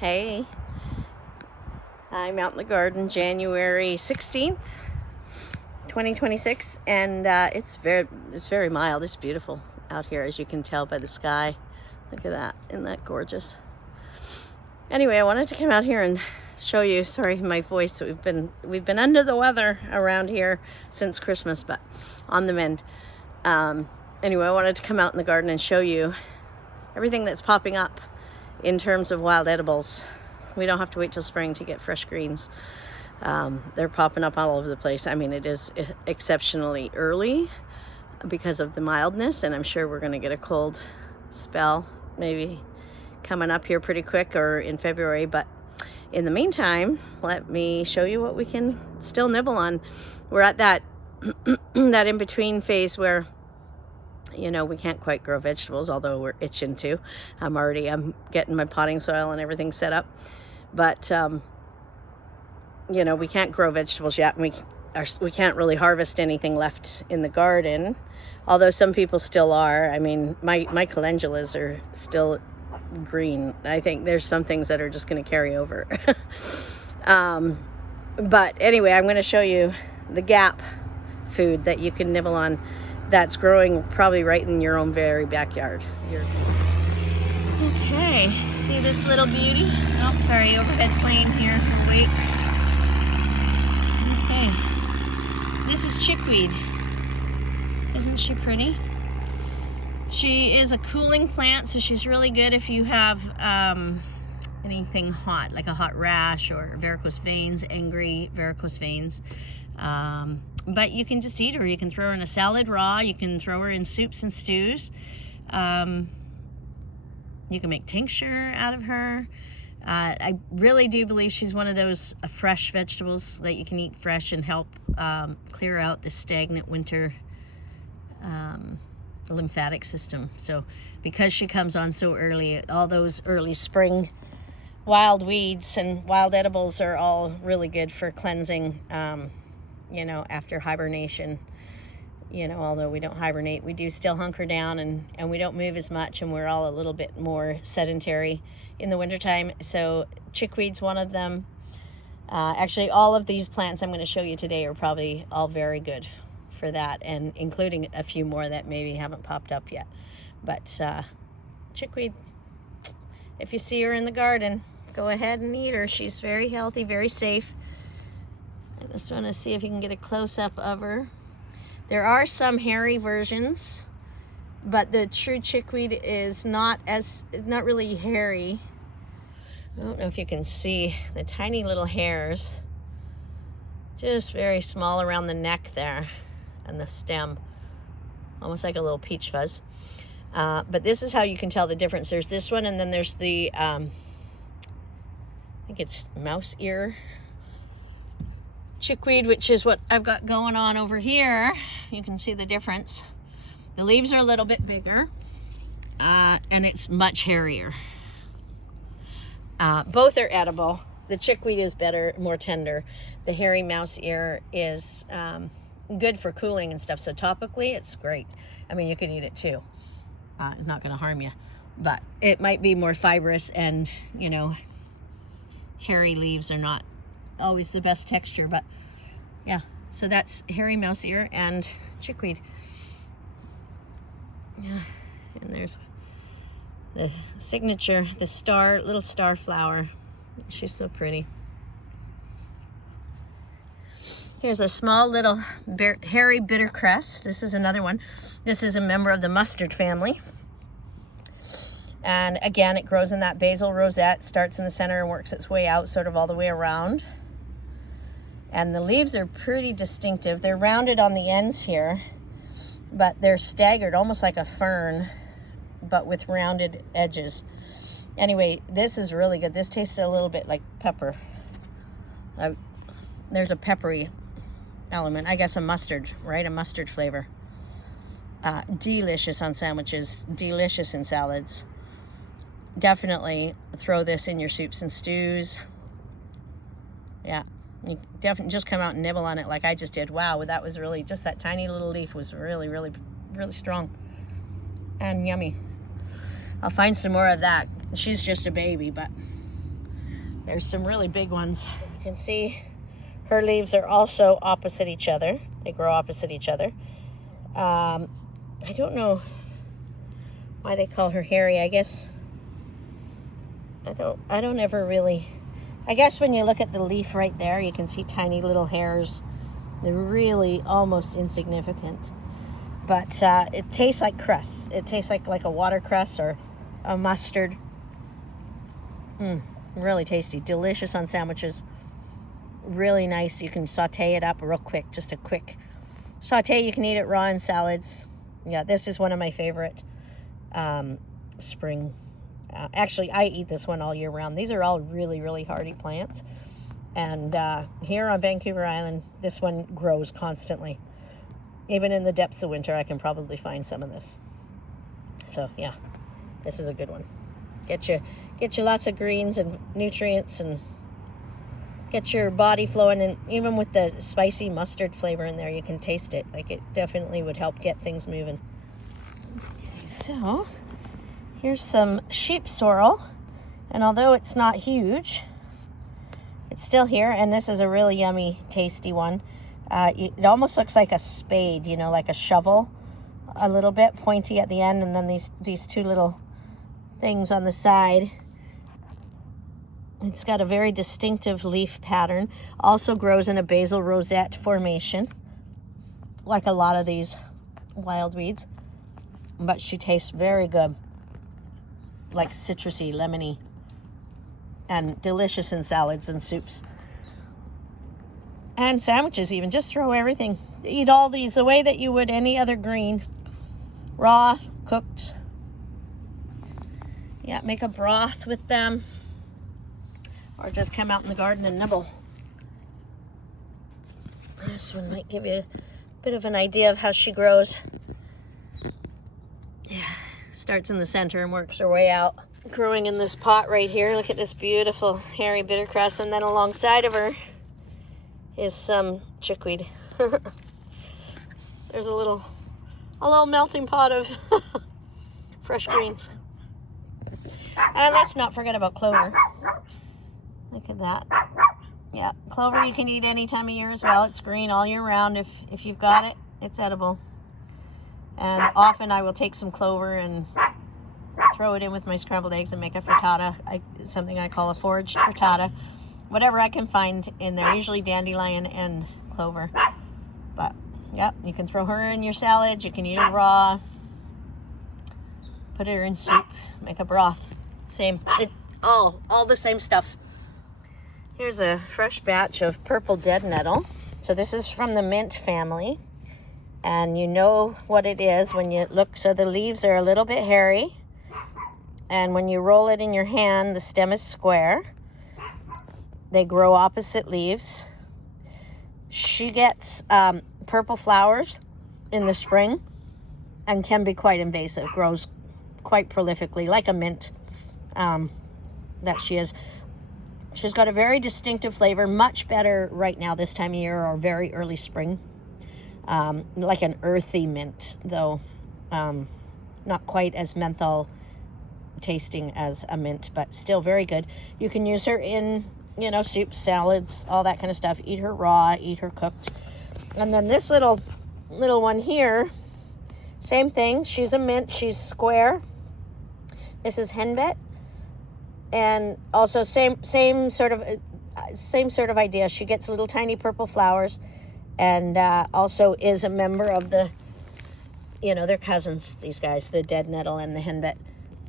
Hey, I'm out in the garden January 16th, 2026, and it's very mild. It's beautiful out here, as you can tell by the sky. Look at that. Isn't that gorgeous? Anyway, I wanted to come out here and show you. Sorry, my voice. We've been under the weather around here since Christmas, but on the mend. Anyway, I wanted to come out in the garden and show you everything that's popping up in terms of wild edibles. We don't have to wait till spring to get fresh greens. They're popping up all over the place. I mean, it is exceptionally early because of the mildness, and I'm sure we're going to get a cold spell maybe coming up here pretty quick or in February. But in the meantime, let me show you what we can still nibble on. We're at that that in-between phase where we can't quite grow vegetables, although we're itching to. I'm getting my potting soil and everything set up. But, we can't grow vegetables yet. And we can't really harvest anything left in the garden, although some people still are. I mean, my calendulas are still green. I think there's some things that are just going to carry over. But anyway, I'm going to show you the Gap food that you can nibble on that's growing probably right in your own very backyard. Okay, see this little beauty? Oh, sorry, overhead plane here. We'll wait. Okay, this is chickweed. Isn't she pretty? She is a cooling plant, so she's really good if you have anything hot, like a hot rash or varicose veins, angry varicose veins. But you can just eat her. You can throw her in a salad raw. You can throw her in soups and stews. You can make tincture out of her. I really do believe she's one of those fresh vegetables that you can eat fresh and help clear out the stagnant winter lymphatic system. So because she comes on so early, all those early spring wild weeds and wild edibles are all really good for cleansing, after hibernation. Although we don't hibernate, we do still hunker down and we don't move as much, and we're all a little bit more sedentary in the wintertime. So chickweed's one of them. Actually, all of these plants I'm going to show you today are probably all very good for that, and including a few more that maybe haven't popped up yet. But chickweed, if you see her in the garden, go ahead and eat her. She's very healthy, very safe. I just want to see if you can get a close-up of her. There are some hairy versions, but the true chickweed is not really hairy. I don't know if you can see the tiny little hairs, just very small around the neck there and the stem, almost like a little peach fuzz. But this is how you can tell the difference. There's this one, and then there's the, I think it's mouse ear chickweed, which is what I've got going on over here. You can see the difference. The leaves are a little bit bigger, and it's much hairier. Both are edible. The chickweed is better, more tender. The hairy mouse ear is good for cooling and stuff. So topically, it's great. I mean, you can eat it too. It's not going to harm you, but it might be more fibrous, and hairy leaves are not always the best texture. But yeah, so that's hairy mouse ear and chickweed. Yeah, and there's the signature, the little star flower. She's so pretty. Here's a small little hairy bittercress. This is another one. This is a member of the mustard family. And again, it grows in that basal rosette, starts in the center and works its way out sort of all the way around. And the leaves are pretty distinctive. They're rounded on the ends here, but they're staggered, almost like a fern, but with rounded edges. Anyway, this is really good. This tastes a little bit like pepper. There's a peppery element. I guess a mustard, right? A mustard flavor. Delicious on sandwiches, delicious in salads. Definitely throw this in your soups and stews. Yeah. You definitely just come out and nibble on it like I just did. Wow, that was really, just that tiny little leaf was really, really, really strong and yummy. I'll find some more of that. She's just a baby, but There's some really big ones. You can see her leaves are also opposite each other. They grow opposite each other. I don't know why they call her hairy. I guess I don't ever really. I guess when you look at the leaf right there, you can see tiny little hairs. They're really almost insignificant. But it tastes like cress. It tastes like a watercress or a mustard. Really tasty. Delicious on sandwiches. Really nice. You can saute it up real quick. Just a quick saute. You can eat it raw in salads. Yeah, this is one of my favorite spring. Actually, I eat this one all year round. These are all really, really hardy plants. And here on Vancouver Island, this one grows constantly. Even in the depths of winter, I can probably find some of this. So yeah, this is a good one. Get you lots of greens and nutrients, and get your body flowing. And even with the spicy mustard flavor in there, you can taste it. Like, it definitely would help get things moving. Okay, so here's some sheep sorrel, and although it's not huge, it's still here. And this is a really yummy, tasty one. It almost looks like a spade, you know, like a shovel, a little bit pointy at the end, and then these two little things on the side. It's got a very distinctive leaf pattern. Also grows in a basal rosette formation, like a lot of these wild weeds. But she tastes very good, like citrusy, lemony, and delicious in salads and soups. And sandwiches even. Just throw everything. Eat all these the way that you would any other green. Raw, cooked. Yeah, make a broth with them. Or just come out in the garden and nibble. This one might give you a bit of an idea of how she grows. Yeah, starts in the center and works her way out. Growing in this pot right here. Look at this beautiful hairy bittercress. And then alongside of her is some chickweed. There's a little melting pot of fresh greens. And let's not forget about clover. Look at that. Yeah, clover you can eat any time of year as well. It's green all year round. If you've got it, it's edible. And often I will take some clover and throw it in with my scrambled eggs and make a frittata. Something I call a foraged frittata. Whatever I can find in there, usually dandelion and clover. But yeah, you can throw her in your salad. You can eat her raw. Put her in soup. Make a broth. Same. All the same stuff. Here's a fresh batch of purple dead nettle. So this is from the mint family. And you know what it is when you look. So the leaves are a little bit hairy. And when you roll it in your hand, the stem is square. They grow opposite leaves. She gets purple flowers in the spring and can be quite invasive. Grows quite prolifically, like a mint that she is. She's got a very distinctive flavor, much better right now this time of year or very early spring. Like an earthy mint, though not quite as menthol tasting as a mint, but still very good. You can use her in, you know, soups, salads, all that kind of stuff. Eat her raw, eat her cooked. And then this little one here, same thing. She's a mint. She's square. This is henbit, and also same sort of idea. She gets little tiny purple flowers, and also is a member of the, you know, they're cousins. These guys, the dead nettle and the henbit,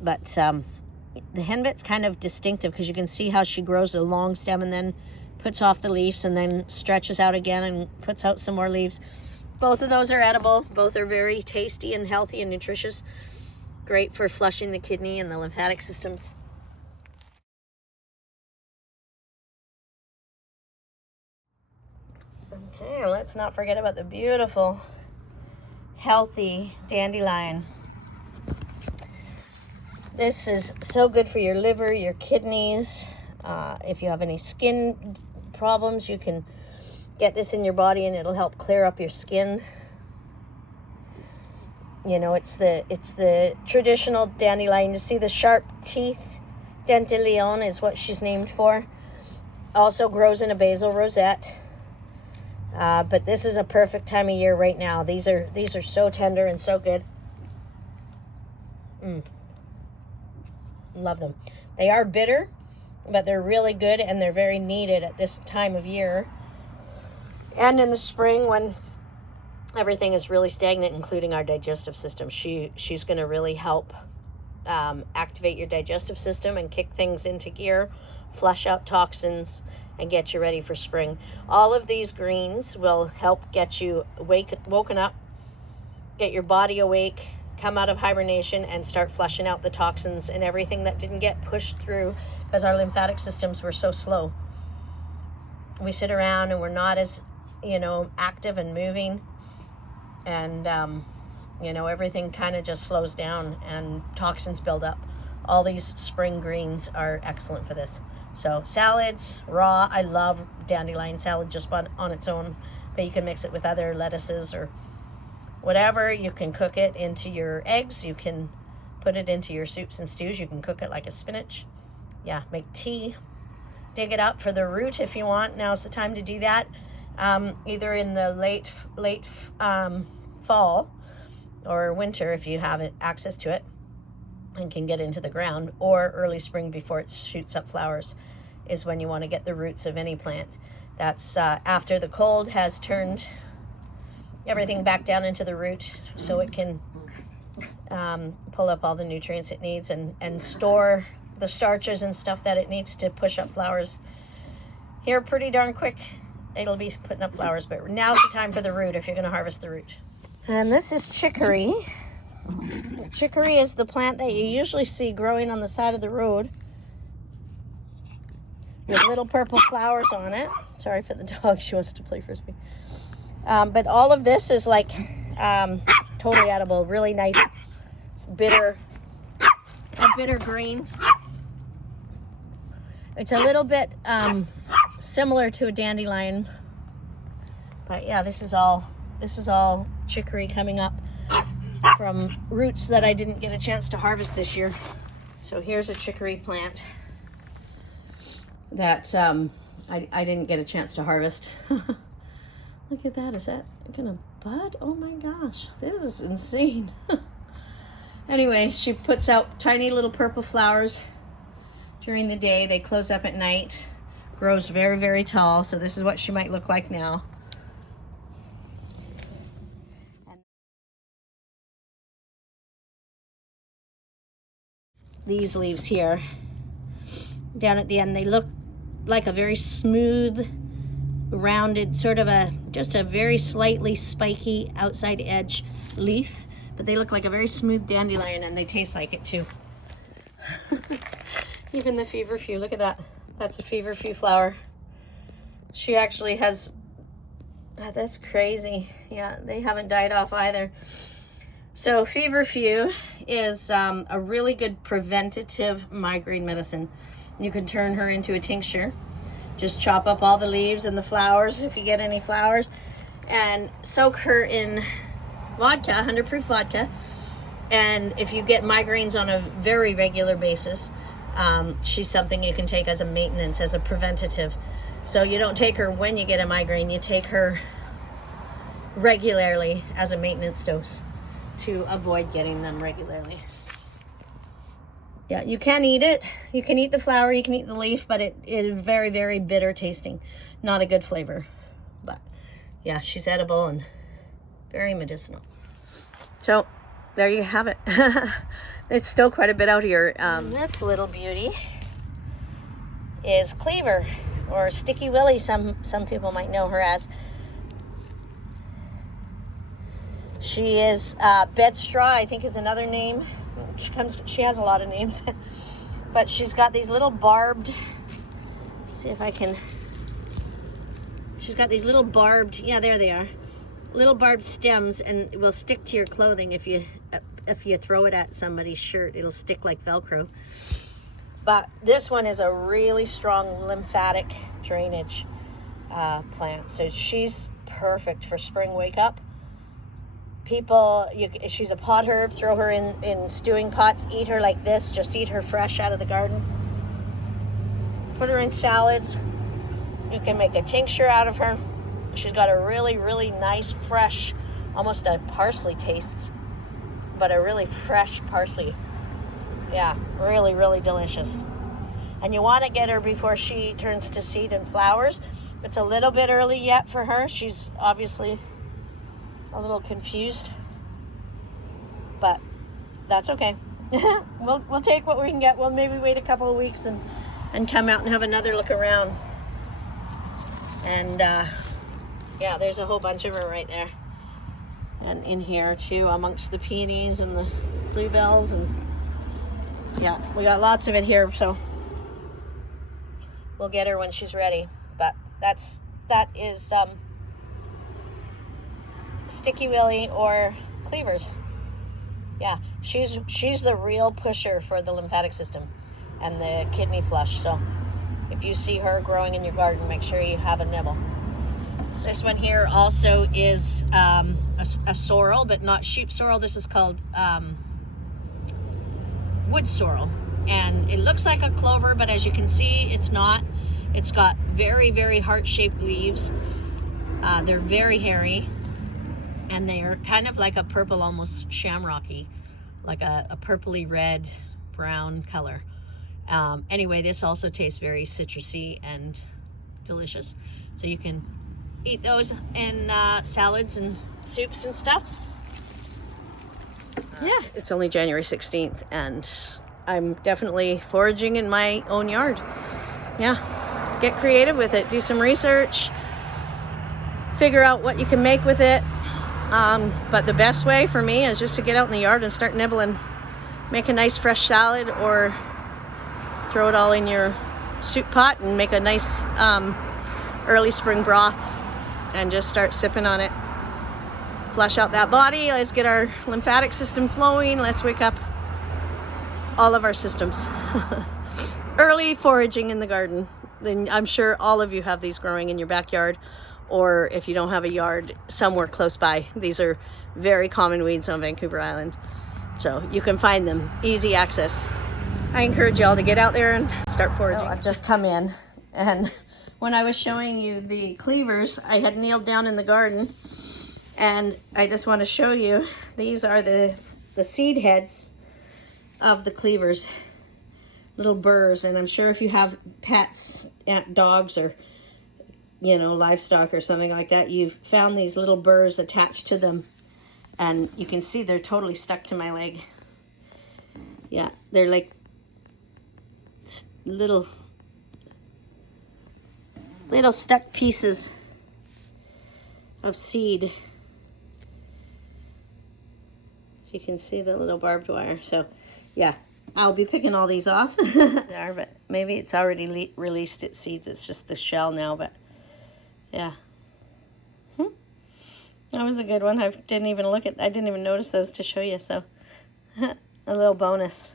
but the henbit's kind of distinctive because you can see how she grows a long stem and then puts off the leaves and then stretches out again and puts out some more leaves. Both of those are edible. Both are very tasty and healthy and nutritious. Great for flushing the kidney and the lymphatic systems. Okay, let's not forget about the beautiful, healthy dandelion. This is so good for your liver, your kidneys. If you have any skin problems, you can get this in your body and it'll help clear up your skin. You know, it's the traditional dandelion. You see the sharp teeth. Dentilion is what she's named for. Also grows in a basil rosette. But this is a perfect time of year right now. These are so tender and so good. Love them. They are bitter, but they're really good, and they're very needed at this time of year. And in the spring when everything is really stagnant, including our digestive system, she's going to really help activate your digestive system and kick things into gear, flush out toxins, and get you ready for spring. All of these greens will help get you woken up, get your body awake, come out of hibernation, and start flushing out the toxins and everything that didn't get pushed through because our lymphatic systems were so slow. We sit around and we're not as, active and moving, and everything kind of just slows down and toxins build up. All these spring greens are excellent for this. So salads, raw. I love dandelion salad just on its own, but you can mix it with other lettuces or whatever. You can cook it into your eggs. You can put it into your soups and stews. You can cook it like a spinach. Yeah, make tea. Dig it up for the root if you want. Now's the time to do that. Either in the late fall or winter if you have access to it and can get into the ground, or early spring before it shoots up flowers is when you want to get the roots of any plant. That's after the cold has turned everything back down into the root, so it can pull up all the nutrients it needs and store the starches and stuff that it needs to push up flowers. Here pretty darn quick it'll be putting up flowers, but now's the time for the root if you're going to harvest the root. And this is chicory. Chicory is the plant that you usually see growing on the side of the road with little purple flowers on it. Sorry for the dog, she wants to play frisbee. But all of this is like totally edible, really nice, bitter green. It's a little bit similar to a dandelion, but yeah, this is all chicory coming up from roots that I didn't get a chance to harvest this year. So here's a chicory plant that I didn't get a chance to harvest. Look at that. Is that gonna bud? Oh my gosh, this is insane. Anyway, she puts out tiny little purple flowers during the day. They close up at night. Grows very, very tall. So this is what she might look like now. These leaves here down at the end, they look like a very smooth, rounded, sort of just a very slightly spiky outside edge leaf, but they look like a very smooth dandelion, and they taste like it too. Even the feverfew, look at that. That's a feverfew flower. She actually has, that's crazy. Yeah, they haven't died off either. So feverfew is a really good preventative migraine medicine. You can turn her into a tincture. Just chop up all the leaves and the flowers, if you get any flowers, and soak her in vodka, 100 proof vodka. And if you get migraines on a very regular basis, she's something you can take as a maintenance, as a preventative. So you don't take her when you get a migraine, you take her regularly as a maintenance dose to avoid getting them regularly. Yeah, you can eat it. You can eat the flower, you can eat the leaf, but it is very, very bitter tasting. Not a good flavor. But yeah, she's edible and very medicinal. So there you have it. It's still quite a bit out here. This little beauty is cleaver, or sticky willy, some people might know her as. She is bedstraw, I think is another name. She has a lot of names. But she's got these little barbed, let's see if I can, she's got these little barbed, yeah, there they are. Little barbed stems, and it will stick to your clothing if you throw it at somebody's shirt. It'll stick like Velcro. But this one is a really strong lymphatic drainage plant. So she's perfect for spring wake up. She's a pot herb. Throw her in stewing pots. Eat her like this. Just eat her fresh out of the garden. Put her in salads. You can make a tincture out of her. She's got a really, really nice, fresh, almost a parsley taste, but a really fresh parsley. Yeah, really, really delicious. And you want to get her before she turns to seed and flowers. It's a little bit early yet for her. She's obviously a little confused, but that's okay. We'll take what we can get. We'll maybe wait a couple of weeks and come out and have another look around. And yeah, there's a whole bunch of her right there. And in here too, amongst the peonies and the bluebells, and yeah, we got lots of it here, so we'll get her when she's ready. But that is Sticky Willy or cleavers. Yeah, she's the real pusher for the lymphatic system and the kidney flush. So if you see her growing in your garden, make sure you have a nibble. This one here also is a sorrel, but not sheep sorrel. This is called wood sorrel, and it looks like a clover, but as you can see, it's not. It's got very, very heart-shaped leaves. They're very hairy, and they are kind of like a purple, almost shamrocky, like a purpley red brown color. Anyway, this also tastes very citrusy and delicious, so you can eat those in salads and soups and stuff. Yeah, it's only January 16th, and I'm definitely foraging in my own yard. Yeah, get creative with it. Do some research. Figure out what you can make with it. But the best way for me is just to get out in the yard and start nibbling. Make a nice fresh salad, or throw it all in your soup pot and make a nice early spring broth and just start sipping on it. Flush out that body. Let's get our lymphatic system flowing. Let's wake up all of our systems. Early foraging in the garden. Then I'm sure all of you have these growing in your backyard, or if you don't have a yard, somewhere close by. These are very common weeds on Vancouver Island, so you can find them, easy access. I encourage you all to get out there and start foraging. So I've just come in, and when I was showing you the cleavers, I had kneeled down in the garden, and I just want to show you, these are the seed heads of the cleavers, little burrs. And I'm sure if you have pets, dogs, or livestock or something like that, you've found these little burrs attached to them, and you can see they're totally stuck to my leg. Yeah, they're like little stuck pieces of seed. So you can see the little barbed wire. So yeah, I'll be picking all these off. But maybe it's already released its seeds. It's just the shell now, but yeah. That was a good one. I didn't even notice those to show you, so a little bonus.